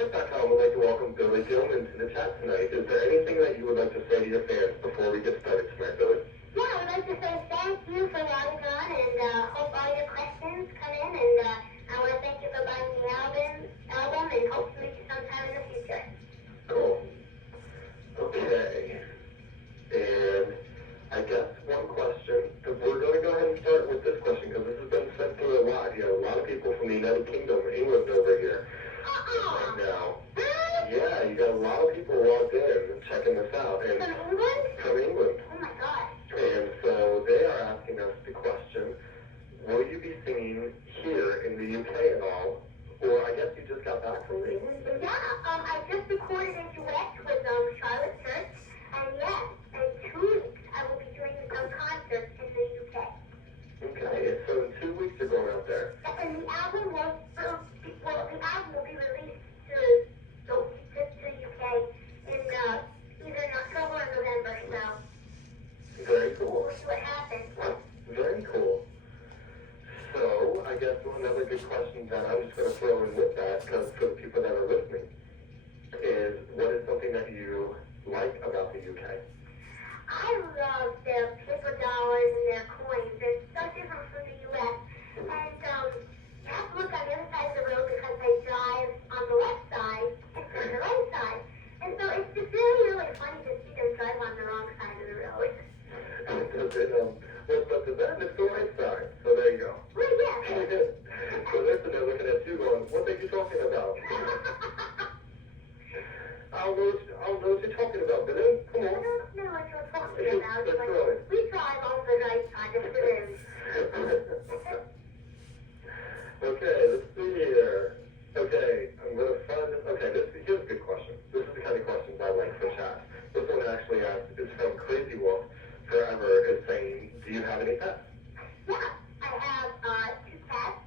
With that, I would like to welcome Billy Gilman to the chat tonight. Is there anything that you would like to say to your fans before we get started tonight, Billy? Yeah, I would like to say thank you for logging on, and hope all your questions come in, and I want to thank you for buying the album, and hope to meet you sometime in the future. Cool. Okay. And I guess one question, we're going to go ahead and start with this question because this has been sent through a lot. You know, a lot of people from the United Kingdom, England over here right now. Yeah, you got a lot of people logged in and checking this out. And From England? From England. Oh my God. And so they are asking us the question, will you be singing here in the UK at all? Or I guess you just got back from England? Yeah, I just recorded a duet with Charlotte Church, and yes, in 2 weeks I will be doing some concerts in the UK. Okay, so in 2 weeks you're going out there. And the album will be released to the UK in either in October or November, so Very cool. we'll see what happens. Very cool. So, I guess another good question that I'm just going to throw in with that, because for the people that are listening, is what is something that you like about the UK? I love their paper dollars and their coins. They're so different from the U.S. And you have to look on the other side of the road because they drive on the left side instead of the right side. And so it's just really, really funny to see them drive on the wrong side of the road. But to them, it's the right side. So there you go. Well, yeah. So listen, they're looking at you going, what are you talking about? I don't know what you're talking about, Billy. Come on. I don't know what you're talking about, That's but right. we drive on the right side of the road. Okay, let's see here. Okay, I'm going to find this. Okay, here's a good question. This is the kind of questions I like for chat. This one actually is from Crazy Wolf Forever is saying, do you have any pets? Yeah, I have 2 cats,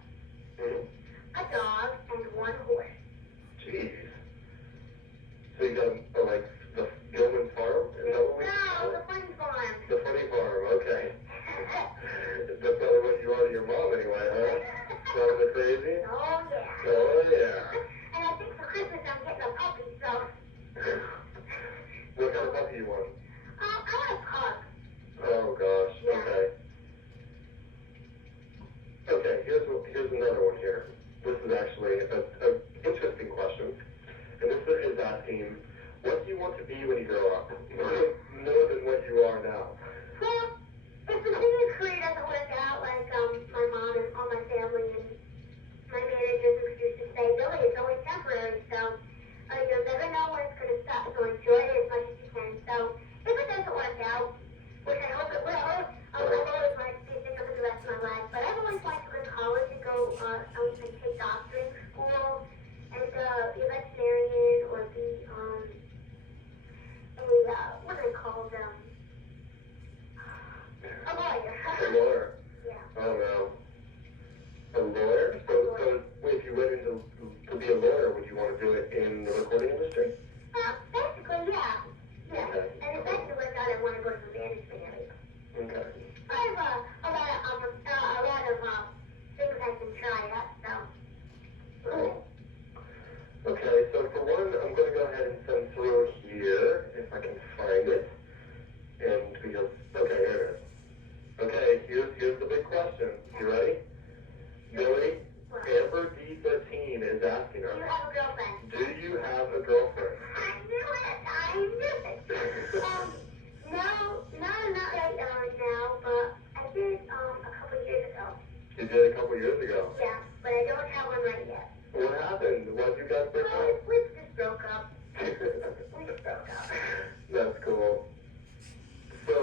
a dog, and 1 horse. Jeez. So you got like the Gilman farm? Is that what we No, the funny farm. The funny farm, okay. That's probably what you are to your mom anyway, huh? Driving her crazy? Oh, yeah. Oh, yeah. And I think for Christmas I'm getting a puppy, so... What kind of puppy you want? I want a pug. Oh, gosh. Yeah. Okay. Okay, here's another one here. This is actually an interesting question. And this is asking, what do you want to be when you grow up? More than what you are now. Well, if the singing career doesn't work out, like my mom and all my family and my manager's excuse to say, Billy, it's only temporary, so you'll never know when it's going to stop, so enjoy it as much as you can. So if it doesn't work out, which I hope it will, I've always wanted to be a singer for the rest of my life, but I've always wanted to go to college and go and take doctoring school and be a veterinarian or be what are they called? A lawyer. A lawyer? Yeah. Oh, no. A lawyer? So if you went into to be a lawyer, would you want to do it in the recording industry? Basically, yeah. Yeah. Okay. And if that doesn't work out, I want to go to the management area. Okay. I have a lot of things I can try out, so. Cool. Okay, so for one, I'm going to go ahead and send through here, if I can find it. And because, okay, here it is. Okay, here's the big question. You ready? Billy, Amber D13 is asking us, Do you have a girlfriend? do you have a girlfriend? I knew it! No, not right now, but I did a couple years ago. You did a couple years ago. Yeah, but I don't have one right yet. What happened? What you guys break Well, up? we just broke up. We just broke up. That's cool. So,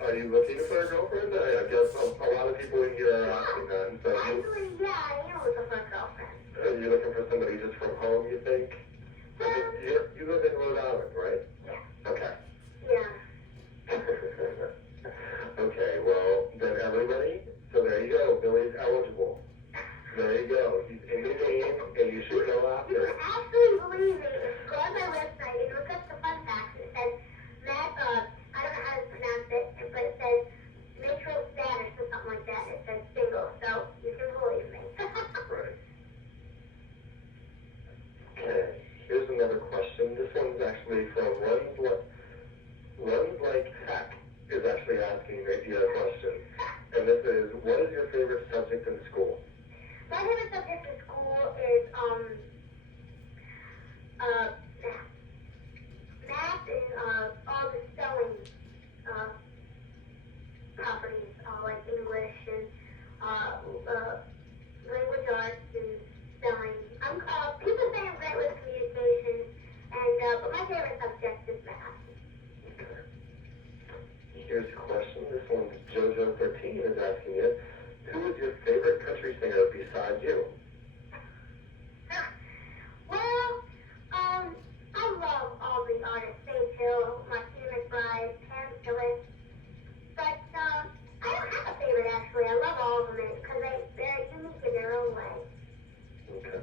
are you looking for a girlfriend? I guess a lot of people in here are asking that. And so Actually, yeah, I am looking for a girlfriend. are you looking for somebody just from home, you think? You live in Rhode Island, right? Yeah. Okay. Yeah. Okay, well, then everybody, so there you go. Billy's eligible. There you go. He's in the game, and you should go You after can it. actually believe it. If you go on my website and look up the fun facts, it says Matt, I don't know how to pronounce it, but it says matral status or something like that. It says single, so you can believe me. Right. Okay. actually from Runs Like Heck is actually asking you a question. And this is, what is your favorite subject in school? My favorite subject in school is math and all the spelling properties, like English and language arts and spelling. People say I'm great with communication, and but my favorite subject is math. Okay. Here's a question. This one's JoJo13 is asking you, who is your favorite country singer besides you? Well, I love all the artists. Faith Hill, Martina McBride, Pam Phillips. But I don't have a favorite actually. I love all of them because they're unique in their own way. Okay.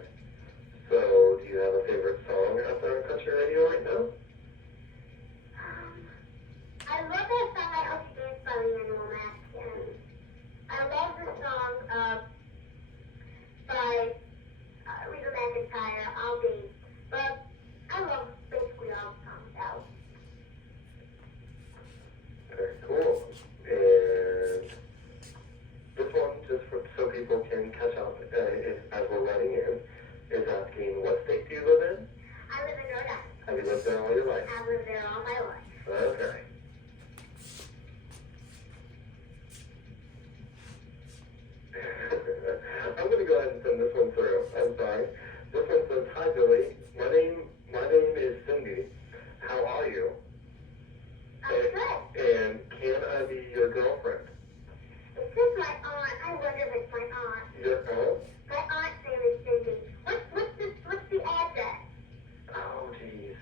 So, do you have a favorite song out there on country radio right now? I love that song I Hope You Dance by the Animal Mask. And I love the song by Reba McEntire, I'll Be. But I love basically all the songs out. Very cool. And this one, just so people can catch up as we're writing in, is asking, what state do you live in? I live in Rhode Island. Have you lived there all your life? I've lived there all my life. Okay. I'm going to go ahead and send this one through. I'm sorry. This one says, hi Billy, my name is Cindy. How are you? I'm good. And can I be your girlfriend? This is my aunt. I wonder if it's my aunt. Your aunt? My aunt's name is Cindy. What's the address? Oh, jeez.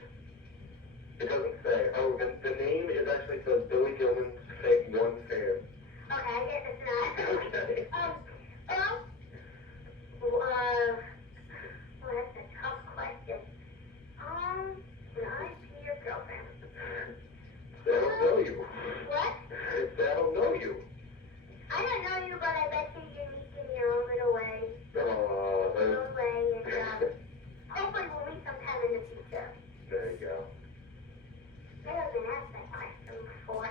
It doesn't say. Oh, the name is actually says Billy Gilman one fan. Okay, I guess it's not. Okay. Well, that's a tough question. Can I be your girlfriend? I don't know you. What? I don't know you. I don't know you, but I bet you're unique in your own little way. Your own way, and hopefully we'll meet sometime in the future. There you go. I haven't asked that question before.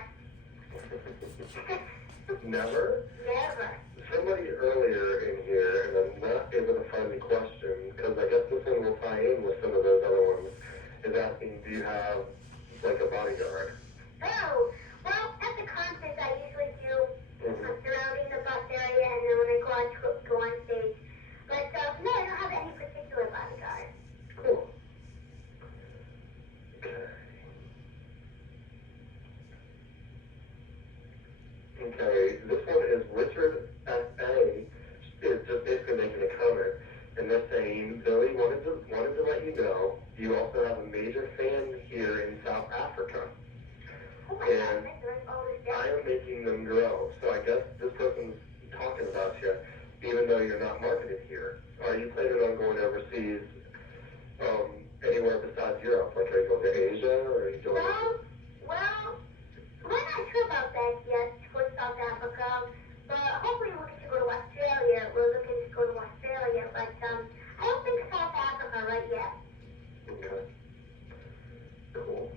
Never? Never. Somebody earlier in here, and I'm not able to find the question, because I guess this one will tie in with some of those other ones, is asking, do you have, like, a bodyguard? Oh, well, at the concerts I usually do, surrounding the bus area, and then when I go on stage. But, no, I don't have any particular bodyguard. Cool. Okay. Okay, this one is Richard S.A. is just basically making a comment, and they're saying, Billy, wanted to let you know, you also have a major fan here in South Africa. Oh my And God, that's all this I down. am making them grow. So I guess this person's talking about you, even though you're not marketed here. Are you planning on going overseas, anywhere besides Europe? Like, are you going to Asia, or are you going Well, we're not sure about that yet for South Africa, but hopefully we'll get to go to Australia. We're looking to go to Australia, but I don't think South Africa right yet. Okay. Cool.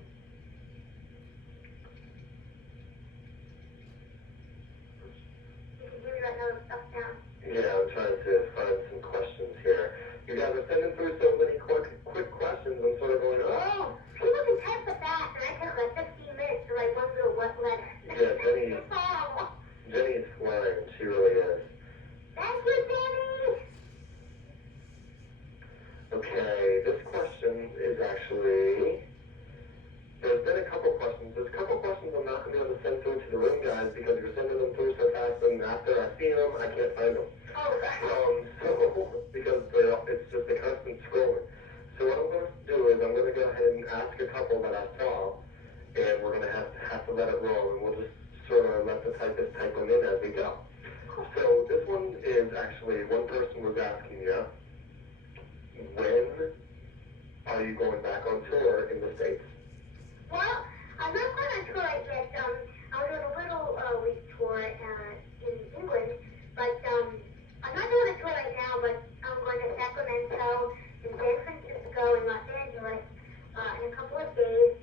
You can give me writing all this stuff down. Yeah, I'm trying to find some questions here. You guys are sending through so many quick questions. I'm sort of going, oh! People can type so fast, and I took like 15 minutes to write one little letter. Yeah, Jenny. It's horrible. Jenny's flying. She really is. Thank you, Jenny. Okay, this question is actually, there's been a couple questions. There's a couple questions I'm not going to be able to send through to the room, guys, because you're sending them through so fast, and after I see them, I can't find them. Oh, So, because it's just a constant scrolling. So what I'm going to do is I'm going to go ahead and ask a couple that I saw, and we're going to have to let it roll, and we'll just sort of let the typist type them in as we go. So this one is actually, one person was asking you, when are you going back on tour in the States? well, I'm not going on tour yet. I'm doing a little week tour in England, but I'm not doing a tour right now, but I'm going to Sacramento, and San Francisco, and Los Angeles in a couple of days.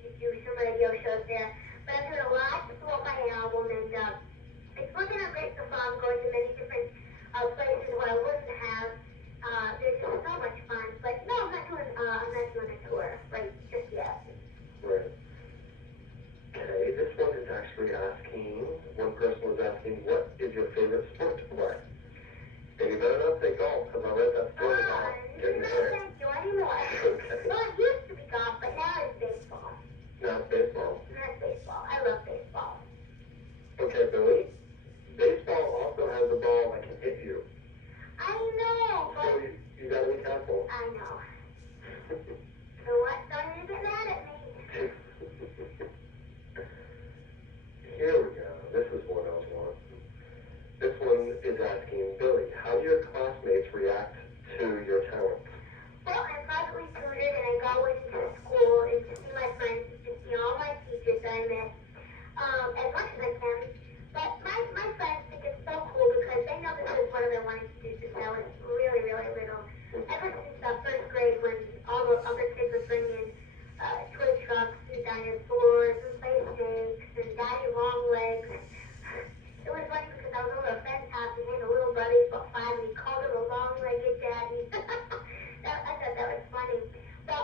So,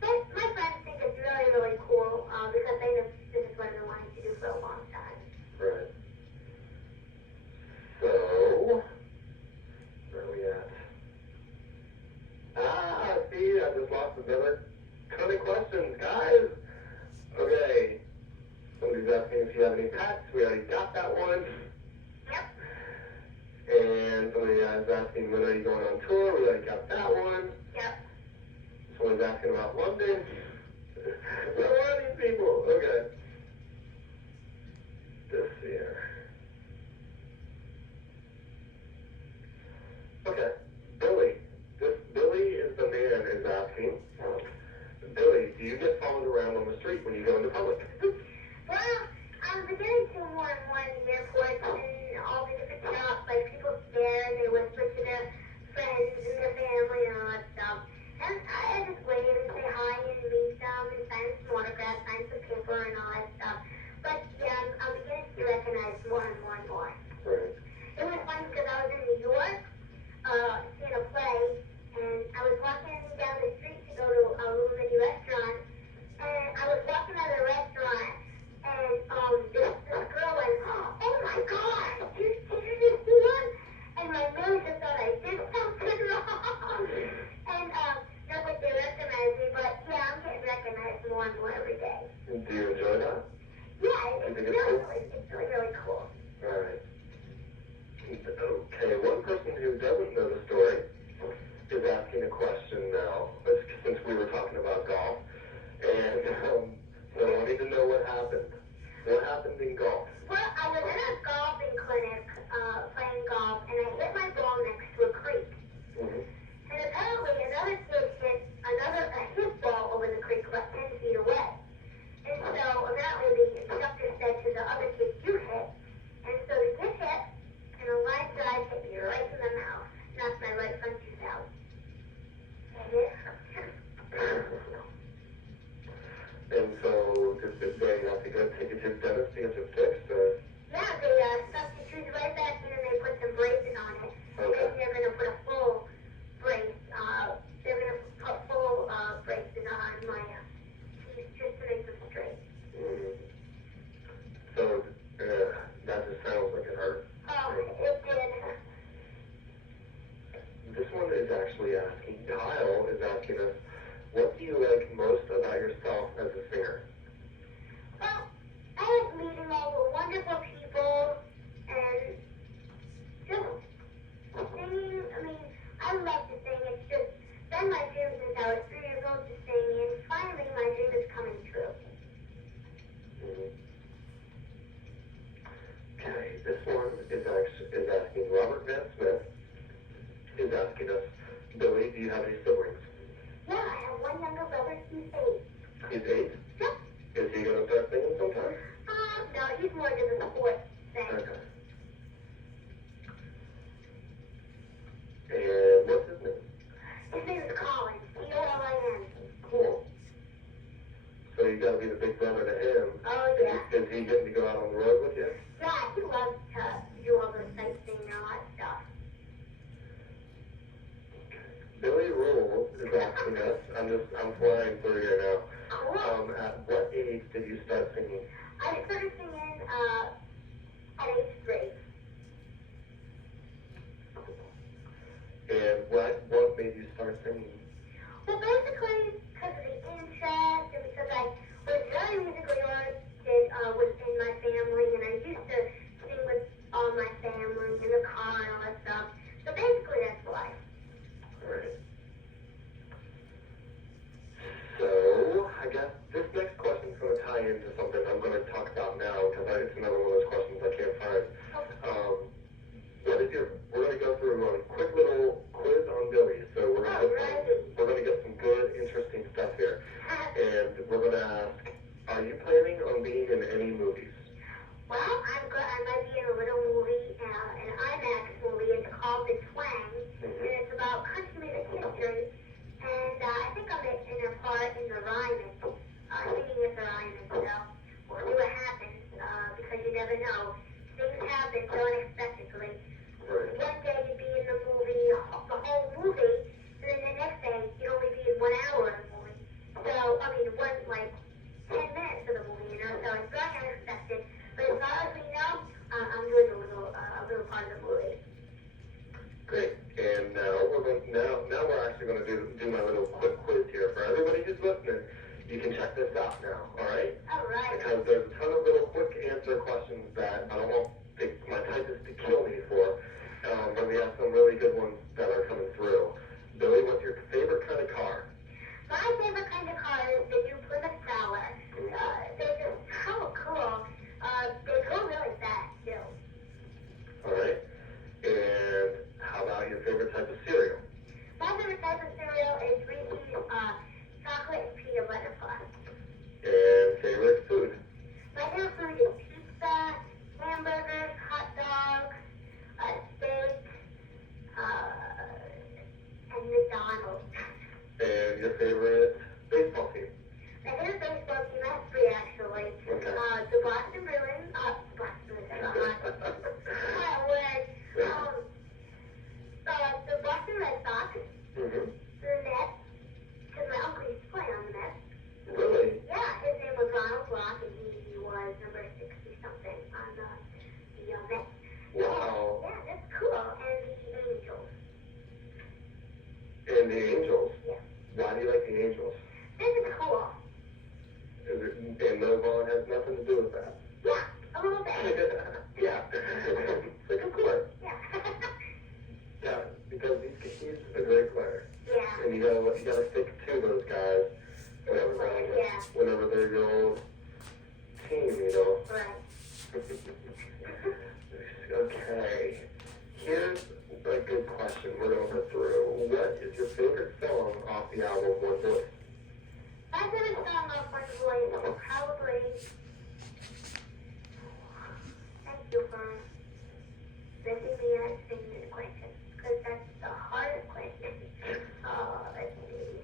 but my friends think it's really, really cool, because they know this is what I've been wanting to do for a long time. Right. So, where are we at? See, I just lost another ton of questions, guys. Okay. Somebody's asking if you have any pets. We already got that one. Yep. And somebody is asking when are you going on tour. We already got that one. Yep. Someone's asking about London. Where are these people? Okay. This here. Okay. Billy. Billy is the man is asking. Billy, do you get followed around on the street when you go into public? Well, I'm beginning to more and more in the airports and all the different shops. Like, people stare and they whisper to their friends and their family and all that stuff. And I just wave and say hi and meet them and sign some autographs, sign some paper and all that stuff. But yeah, I'm beginning to be recognized more and more and more. Right. It was funny because I was in New York, seeing a play, and I was walking down the street to go to a little mini restaurant, and I was walking out of the restaurant, and this girl went, "Oh my God, did you just see him?" And my manager thought I did something wrong. And not that they recognized me, but yeah, I'm getting recognized more and more every day. Do you enjoy that? Yeah, it's really, really cool. All right. Okay, one person who doesn't know the story is asking a question now, since we were talking about golf. And so I need to know what happened. What happened in golf? Well, I was in a golfing clinic, playing golf, and I hit my ball next to a creek. Mm-hmm. And apparently another kid hit his ball over the creek about 10 feet away. And so apparently the instructor said to the other kid, "You hit." And so the kid hit, and a line drive hit me right in the mouth. Knocked my right front tooth out. And it hurt. And so did they have to go take it to the dentist to get it fixed? Or? Yeah, they stuck the tooth right back in and they put some braces on it. Okay. And they're going to put a full brace, they're going to put full braces on my teeth just to make them straight. Mm. So that just sounds like it hurt. Oh, it did. This one is actually asking, Kyle is asking us, what do you like most about yourself as a singer? Well, I like meeting all the wonderful people and just singing. I mean, I love to sing. It's just been my dream since I was 3 years old to sing, and finally my dream is coming true. Mm-hmm. Okay, this one is asking, Robert Van Smith is asking us, Billy, do you have any siblings? Yeah, I have one younger brother. He's 8. He's 8? Yep. Is he going to start singing sometime? No, he's more to the sports thing. Okay. And what's his name? His name is Colin. Colin. Cool. So you got to be the big brother to him. Oh, yeah. Is he getting to go out on the road with you? Yeah, he loves to do all those sightseeing and all that stuff. Billy Rule is asking us, I'm flying through here now. Cool. At what age did you start singing? I started singing at 8th grade. And what made you start singing? Well, basically, because of the interest and because I was very musically oriented within my family, and I used to sing with all my family in the car and all that stuff. So basically, that's why. Alright. So, I guess this next question is going to tie into something I'm going to talk about now, because it's another one of those questions I can't find. We're going to go through a quick little quiz on Billy. So we're going to get some good, interesting stuff here. And we're going to ask, are you planning on being in any movies? Well, I might be in a little movie, an IMAX movie. It's called The Twang, and it's about country music history. And I think I'm in a part in the Ryman, singing at the Ryman. So we'll see what happens, because you never know. who's listening, you can check this out now, alright? Alright. Because there's a ton of little quick answer questions that I don't want my typist to kill me for, but we have some really good ones that are coming through. Billy, what's your favorite kind of car? My favorite kind of car is the new Plymouth Prowler. They're just so cool. They go really fast, too. Alright. And how about your favorite type of cereal? My favorite type of cereal is Reese's chocolate and peanut butter fudge. And favorite food? My favorite food is pizza, hamburgers, hot dogs, steak, and McDonald's. And your favorite baseball team? My favorite baseball team, I have three actually. Okay. The Boston Bruins, my word. The Boston Red Sox, Mm-hmm. the Mets, because my uncle used to play on the Mets. Really? Yeah, his name was Ronald Block, and he was number 60-something on the Mets. Wow. Yeah, that's cool. And the Angels. And the Angels? Yeah. Why do you like the Angels? This is cool. And no Vaughn has nothing to do with that. Yeah, a little bit. Yeah. It's like, of course. Yeah. Yeah, because he's a great player. Yeah. And you gotta stick to those guys whenever they're your old team, you know. Right. Okay. Here's a good question we're gonna put through. What is your favorite song off the album One Voice? My favorite song off One Voice is probably... Thank you for letting me answer the question, because that's the hardest question. Let's see.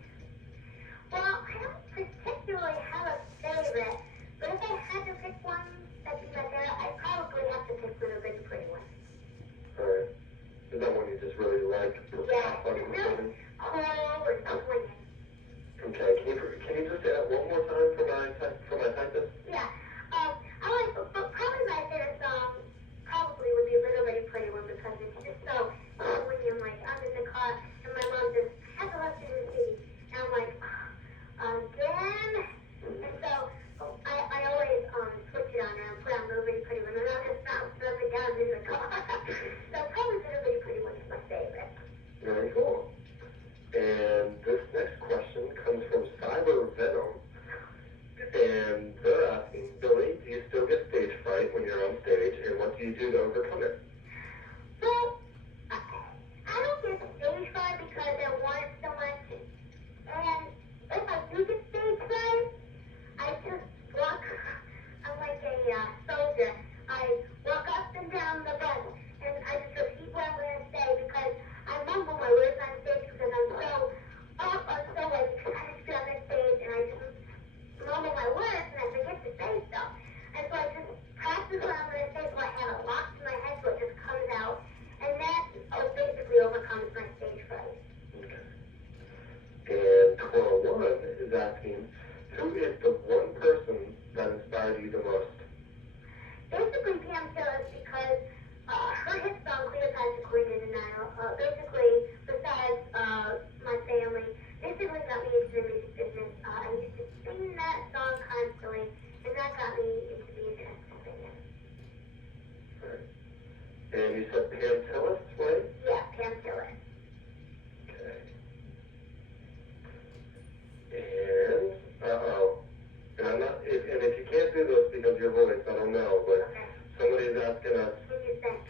Well, I don't particularly have a favorite, but if I had to pick one that'd be my favorite, I'd probably have to pick Little Bitty Pretty One. Alright. Is that one you just really like? Yeah, it's really cool and swinging. Okay, can you just say that one more time for my typist? Yeah. I like, but probably my favorite song probably would be Little Bitty Pretty One because it's just so swinging. Like, I'm in the car and my mom just has to listen to the CD. And I'm like, again? And so I always switch it on and put on Little Bitty Pretty One and I'll just bounce up and down in the car. So probably Little Bitty Pretty One is my favorite. Very cool. And this next question comes from Cyber Venom. And they're asking, Billy, do you still get stage fright when you're on stage, and what do you do to overcome it? Well, I don't get stage fright because I want it so much. And if I do get stage fright, I just walk. I'm like a soldier. I walk up and down the bus, and I just repeat what I'm going to say because I mumble my words on stage because I'm so like excited to be on the stage, and I just mumble my words and I forget to say stuff. And so I just practice what I'm going to say so I have it locked in my head so it just comes out. And that basically overcomes my stage fright. Okay. And 12-1 is asking, who is the one person that inspired you the most? Basically, Pam Tillis, because her hit song, Cleopatra Queen in the Nile, basically, besides my family, basically got me into the music business. I used to sing that song constantly, and that got me into the interested singing. Right. And you said Pam Tillis, right? Yeah, Pam Tillis. Okay. And, and I'm not, and if you can't do this because of your voice, I don't know, but Okay. somebody's asking us, What do you think?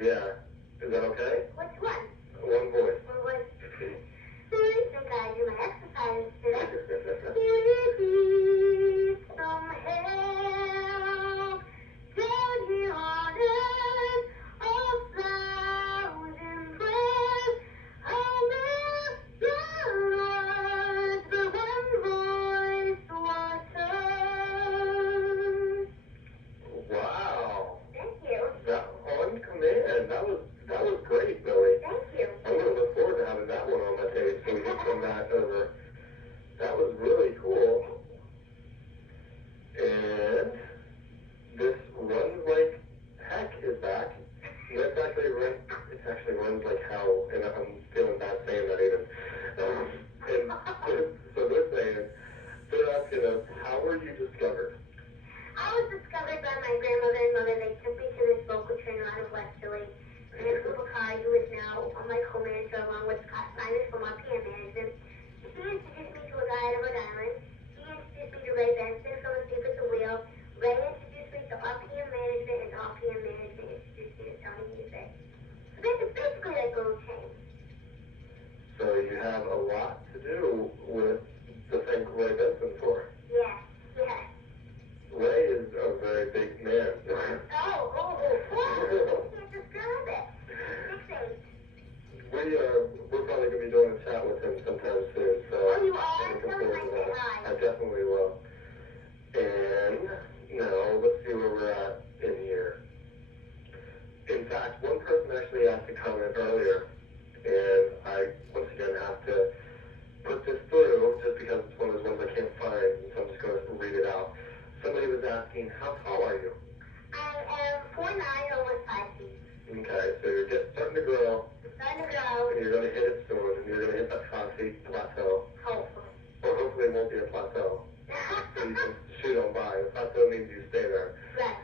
yeah, is that okay? Which one? One voice. Or what? Who do you think I us, how were you discovered? I was discovered by my grandmother and mother. They took me to this local trainer out of Westerly. And Uncle Bakari, who is now my co-manager along with Scott Simon from RPM Management. He introduced me to a guy out of Rhode Island. He introduced me to Ray Benson from Asleep at the Wheel. Ray introduced me to RPM Management, and RPM Management introduced me to Sony Music. So it's basically like a little chain. So you have a lot to do with to thank Ray Benson for. Yes, yes. Ray is a very big man. You can't describe it. 6'8". We're probably going to be doing a chat with him sometime soon. So Oh, you are? I'm looking Tell him forward I to say that. hi. I definitely will. And now let's see where we're at in here. In fact, one person actually asked a comment earlier, and I once again have to put this through just because it's one of those ones I can't find, and so I'm just going to read it out. Somebody was asking, how tall are you? I am 4'9", almost 5 feet. Okay, so you're starting to grow. Starting to grow. And you're going to hit it soon, and you're going to hit that 5 feet plateau. Hopefully. Or hopefully it won't be a plateau. So you can shoot on by. A plateau means you stay there. Right.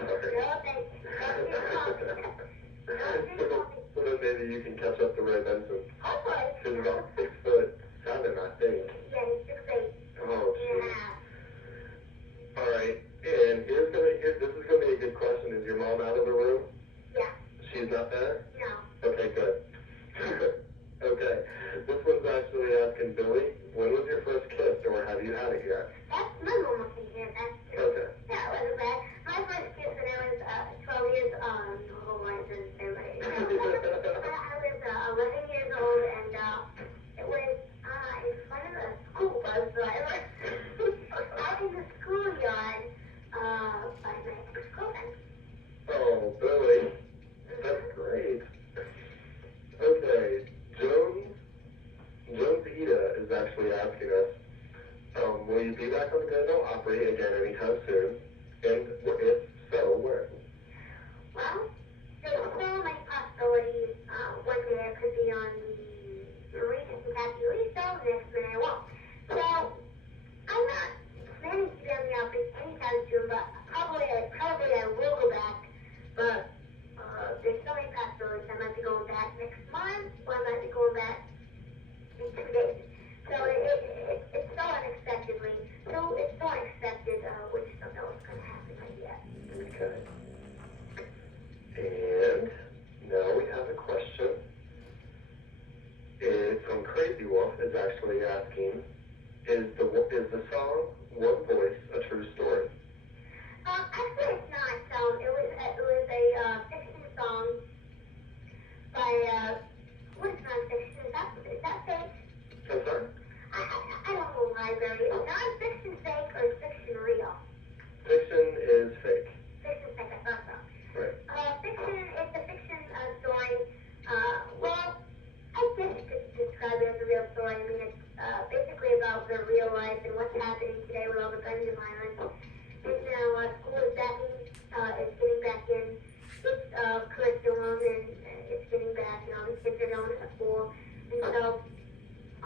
Sorry. No, thank you. Don't get involved. So then maybe you can catch up to Ray Benson. Hopefully. He's about 6'7", I think. Yeah, he's 6'8". Oh, jeez. Yeah. All right, and this is gonna be a good question. Is your mom out of the room? Yeah. She's not there? No. Okay, good. Okay, this one's actually asking Billy, when was your first kiss, or have you had it yet? That's my mom can hear that. Okay. That wasn't bad. My first kiss when I was 12 years old. Oh, I didn't say my age. I was 11 years old, and it was in front of the school bus driver out in the schoolyard by my ex-girlfriend. Oh, Billy. That's great. Okay, Jones Ida is actually asking us, will you be back on the Glenville Opry again anytime soon? And if so, when? Well, there's so many possibilities. One day I could be on the Regis and Kathy Lee show, next minute I won't. So, I'm not planning to be on the Opry anytime soon, but probably I will go back. But there's so many possibilities. I might be going back next month, or I might be going back in 2 days. So it's so unexpectedly. So it's so unexpected. We just don't know what's going to happen right yet. Okay. And now we have a question. It's from Crazy Wolf. Is actually asking, is the song One Voice a true story? Actually, it's not. It was a fiction song by what is nonfiction? Is that fake? I'm sorry? I don't know why, Barry. Is nonfiction fake or is fiction real? Fiction is fake. Fiction fake. I thought so. Right. Fiction. It's a fiction story. Well, I guess you could describe it as a real story. I mean, it's basically about the real life and what's happening today with all the guns and violence. And now school is getting back in its curriculum, and it's getting back, and all the kids are going to school. And so,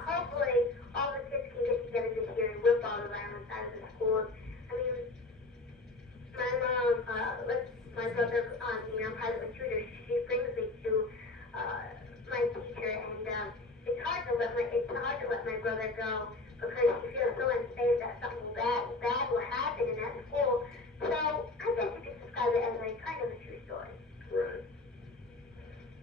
hopefully, all the kids can get together this year and whip all the violence out of the schools. I mean, my mom, my brother, I'm private tutor, she brings me to my teacher, and it's hard to let my brother go because she feels so unsafe that something bad will happen in that school. So I guess you could describe it as a kind of a true story. Right.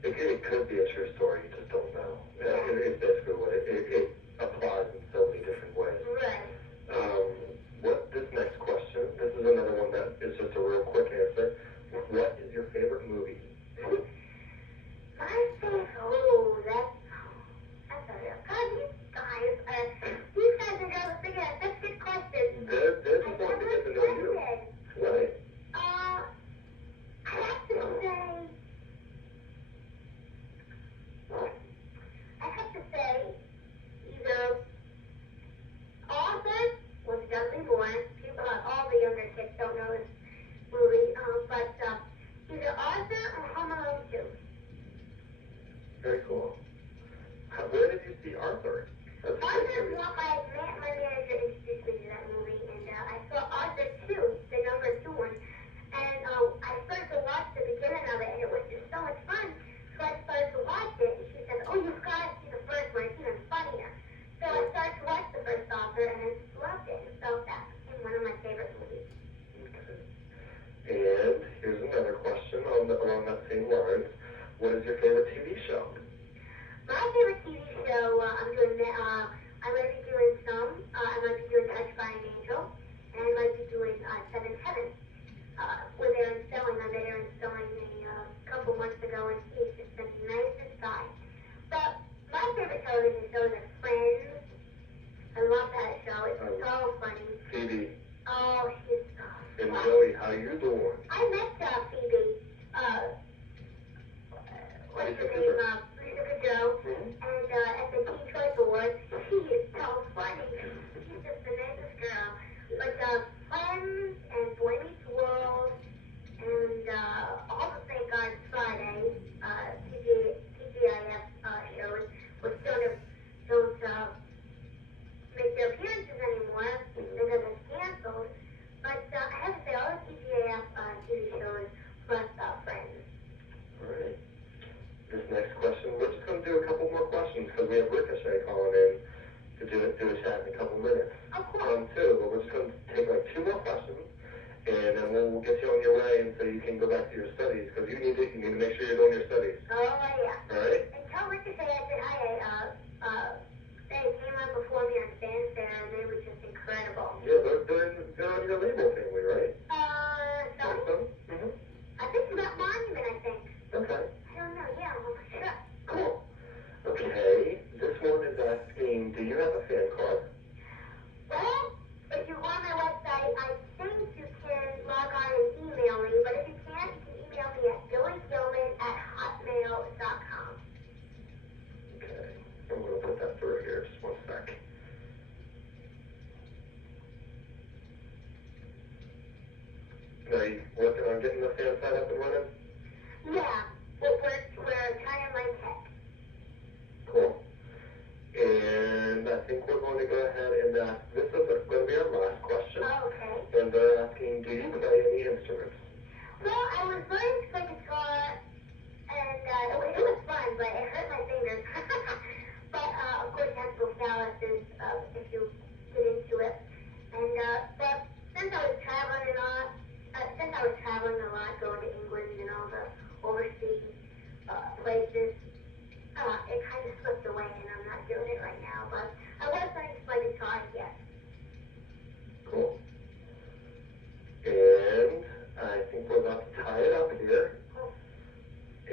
It could be a true story, you just don't know. Yeah. It's basically what it applies in so many different ways. Right. This next question, this is another one that is just a real quick answer. What is your favorite movie? My favorite, that's a real, God, these guys are going to figure out such good questions. They're just wanting to get to know you. Right. I have to say either Arthur was Dudley Moore. All the younger kids don't know this movie, but either Arthur or Home Alone 2. Very cool. Where did you see Arthur? That's a great Arthur, movie. my manager introduced what is your favorite TV show? My favorite TV show, I might be doing some. I might be doing Touched by an Angel, and I might be doing Seventh Heaven with Aaron Stelling. I met Aaron Stelling a couple months ago, and he's just the nicest guy. But my favorite television show is Friends. I love that show. It's so funny. Phoebe. Oh, she's so And funny. Joey, how you doing? I met Phoebe. What's her name? Lisa Kudrow. And at the Teen Choice Awards, she is so funny. She's just the nicest girl. But Friends and Boy Meets World and all the Thank God It's Friday TGIF shows, which don't make their appearances anymore because it's canceled. But I have to say, all the TGIF TV shows plus Friends. All right. This next question, we're just going to do a couple more questions because we have Ricochet calling in to do a chat in a couple minutes. Of course. Too, but we're just going to take like 2 more questions, and then we'll get you on your way, and so you can go back to your studies because you need to make sure you're doing your studies. Oh yeah. All right. And tell Ricochet I said hi. They came on before me on Fanfare, and they were just incredible. Yeah, they're on your label family, right? Sony? Mm-hmm. I think it's about Monument, I think. Okay. I don't know, yeah, I'm not sure. Cool. Okay, this one is asking, do you have a fan club? Well, if you go on my website, I think you can log on and email me, but if you can't, you can email me at billygilman@hotmail.com. Okay, I'm going to put that through here, just one sec. Are you working on getting the fan site up and running? Yeah, we're trying to like heck. Cool. And I think we're going to go ahead and ask, this is going to be our last question. Oh, okay. And they're asking, do you play any instruments? Well, I was learning to play guitar, and it was fun, but it hurt my fingers. But, of course, you have to go calluses if you get into it. And, but since I was traveling a lot, going to England and all the overseas places, it kind of slipped away, and I'm not doing it right now. But I was learning to play guitar, yes. Cool. And I think we're about to tie it up here. Cool.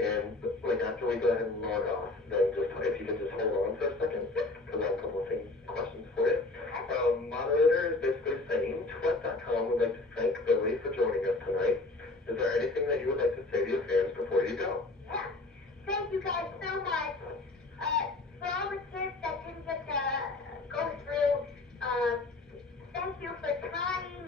And like after we go ahead and log off, then just if you can just hold on for a second, because I have a couple of questions for you. Okay. Moderator is basically saying, TWEC.com would like to thank Billy for joining us tonight. Is there anything that you would like to say to your fans before you go? Yeah. Thank you guys so much. For all the kids that didn't get to go through, thank you for trying